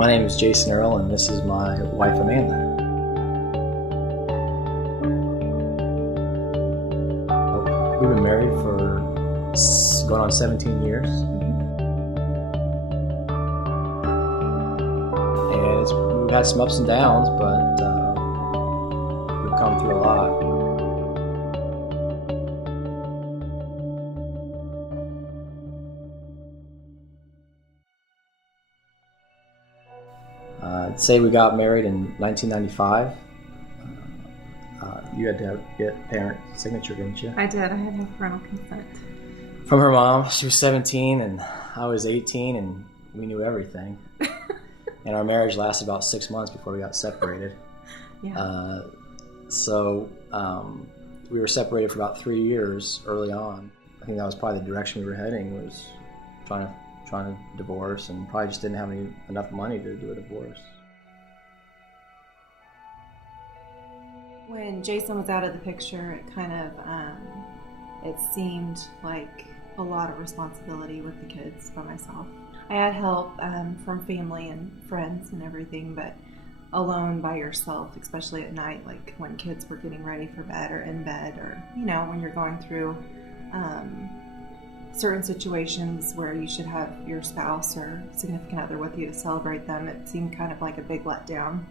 My name is Jason Earle, and this is my wife Amanda. We've been married for going on 17 years. And we've had some ups and downs, but we've come through a lot. I'd say we got married in 1995. You had to get parent signature, didn't you? I did. I had to have parental consent. From her mom. She was 17 and I was 18, and we knew everything. And our marriage lasted about 6 months before we got separated. Yeah. We were separated for about 3 years early on. I think that was probably the direction we were heading, was trying to divorce, and probably just didn't have enough money to do a divorce. When Jason was out of the picture, it kind of, it seemed like a lot of responsibility with the kids by myself. I had help from family and friends and everything, but alone by yourself, especially at night, like when kids were getting ready for bed or in bed, or, you know, when you're going through certain situations where you should have your spouse or significant other with you to celebrate them, it seemed kind of like a big letdown,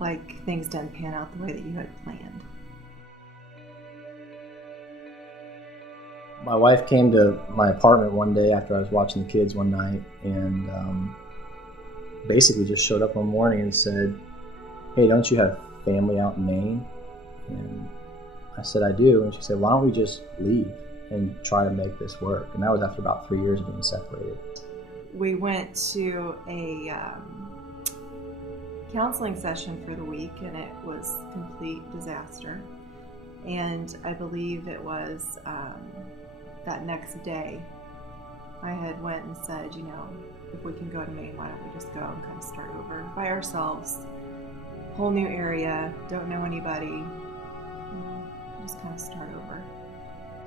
like things didn't pan out the way that you had planned. My wife came to my apartment one day after I was watching the kids one night, and basically just showed up one morning and said, "Hey, don't you have family out in Maine?" And I said, "I do." And she said, "Why don't we just leave and try to make this work?" And that was after about 3 years of being separated. We went to a counseling session for the week, and it was a complete disaster. And I believe it was that next day I had went and said, you know, if we can go to Maine, why don't we just go and kind of start over by ourselves, whole new area, don't know anybody, you know, just kind of start over.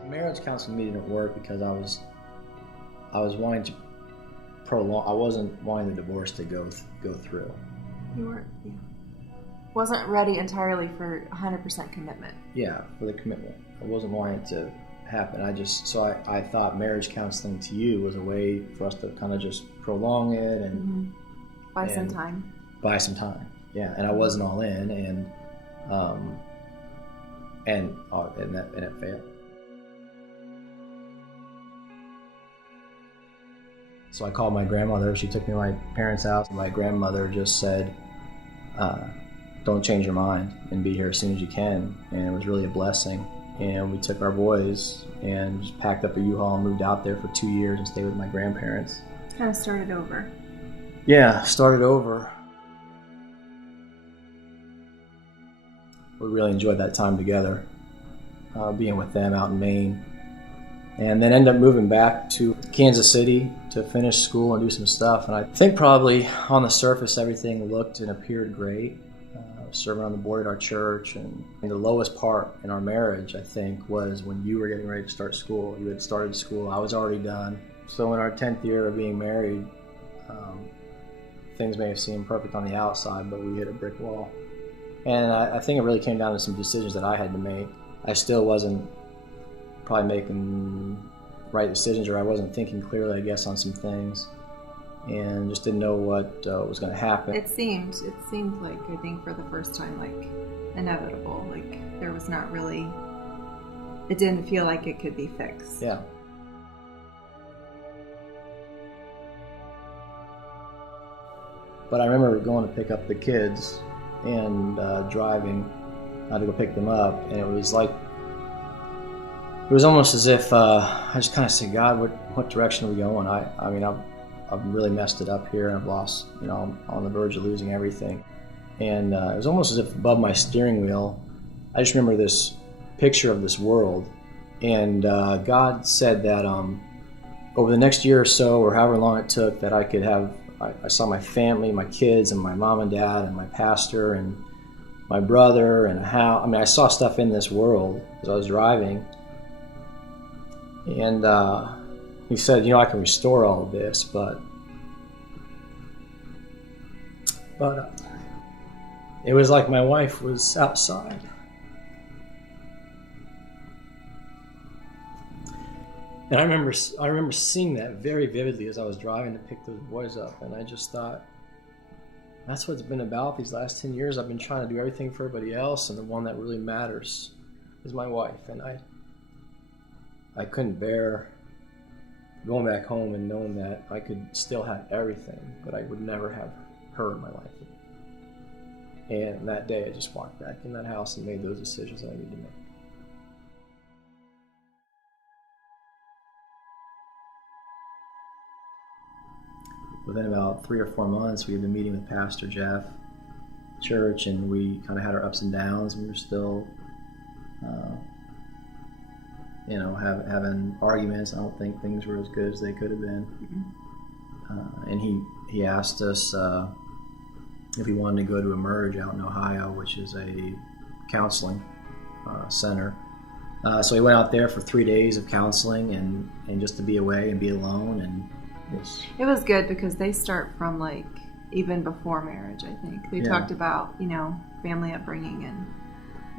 The marriage counseling meeting didn't work because I was wanting to prolong. I wasn't wanting the divorce to go through. You weren't, yeah. Wasn't ready entirely for 100% commitment. Yeah, for the commitment. I wasn't wanting it to happen. I thought marriage counseling to you was a way for us to kind of just prolong it and buy some time. Buy some time. Yeah, and I wasn't all in, and it failed. So I called my grandmother. She took me to my parents' house. My grandmother just said, "Don't change your mind and be here as soon as you can." And it was really a blessing. And we took our boys and just packed up a U-Haul and moved out there for 2 years and stayed with my grandparents. Kind of started over. Yeah, started over. We really enjoyed that time together, being with them out in Maine. And then ended up moving back to Kansas City to finish school and do some stuff. And I think probably on the surface everything looked and appeared great. Serving on the board at our church, and the lowest part in our marriage, I think, was when you were getting ready to start school. You had started school, I was already done. So in our 10th year of being married, things may have seemed perfect on the outside, but we hit a brick wall. And I think it really came down to some decisions that I had to make. I still wasn't probably making right decisions, or I wasn't thinking clearly, I guess, on some things, and just didn't know what was going to happen. It seemed like, I think for the first time, like inevitable. Like there was not really, it didn't feel like it could be fixed. Yeah. But I remember going to pick up the kids and driving. I had to go pick them up, and it was almost as if I just kind of said, "God, what direction are we going? I mean, I've really messed it up here, and I've lost, you know, I'm on the verge of losing everything." And it was almost as if above my steering wheel, I just remember this picture of this world. And God said that over the next year or so, or however long it took, that I could have, I saw my family, my kids, and my mom and dad, and my pastor, and my brother, and how, I mean, I saw stuff in this world as I was driving. And he said, "You know, I can restore all of this, but But it was like my wife was outside. And I remember seeing that very vividly as I was driving to pick those boys up, and I just thought, that's what it's been about these last 10 years. I've been trying to do everything for everybody else, and the one that really matters is my wife. And I couldn't bear going back home and knowing that I could still have everything, but I would never have her in my life. And that day I just walked back in that house and made those decisions that I needed to make. Within about 3 or 4 months, we had been meeting with Pastor Jeff at church, and we kind of had our ups and downs. We were still, having arguments. I don't think things were as good as they could have been. And he asked us if we wanted to go to Emerge out in Ohio, which is a counseling center. So we went out there for 3 days of counseling and just to be away and be alone. And it was good because they start from like even before marriage, I think. They talked about, family upbringing and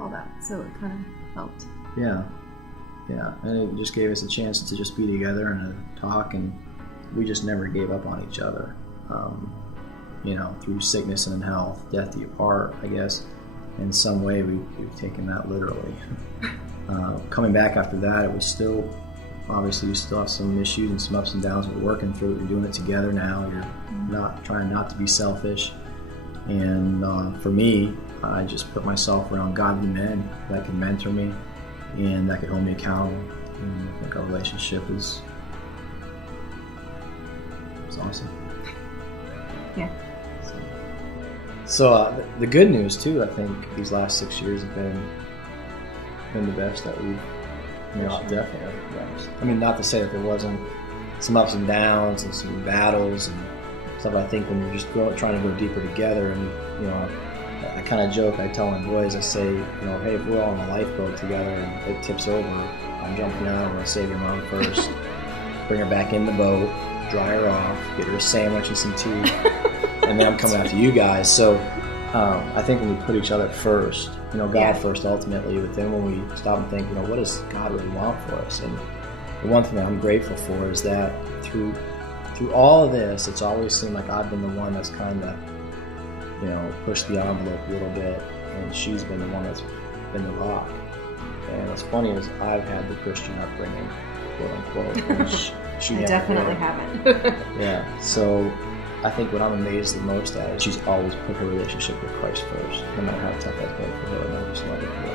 all that. So it kind of helped. Yeah. And it just gave us a chance to just be together and to talk, and we just never gave up on each other. Through sickness and health, death do you part, I guess. In some way, we've taken that literally. Coming back after that, it was still, obviously, you still have some issues and some ups and downs. We're working through it. We're doing it together now. You're not trying not to be selfish. And for me, I just put myself around godly men that can mentor me and that can hold me accountable. And I think our relationship is awesome. Yeah. So the good news too, I think these last 6 years have been the best that we've. Definitely. I mean, not to say that there wasn't some ups and downs and some battles and stuff. I think when you're just trying to go deeper together, and I kind of joke. I tell my boys, I say, hey, if we're all on a lifeboat together and it tips over, I'm jumping out. I'm going to save your mom first, bring her back in the boat, dry her off, get her a sandwich and some tea, and then I'm coming after you guys. So I think when we put each other first, God first ultimately, but then when we stop and think, what does God really want for us? And the one thing that I'm grateful for is that through all of this, it's always seemed like I've been the one that's kind of, pushed the envelope a little bit, and she's been the one that's been the rock. And what's funny is I've had the Christian upbringing, quote unquote. And she I definitely haven't. Yeah. So I think what I'm amazed the most at is she's always put her relationship with Christ first, no matter how tough that's been for her, and I just love it for her.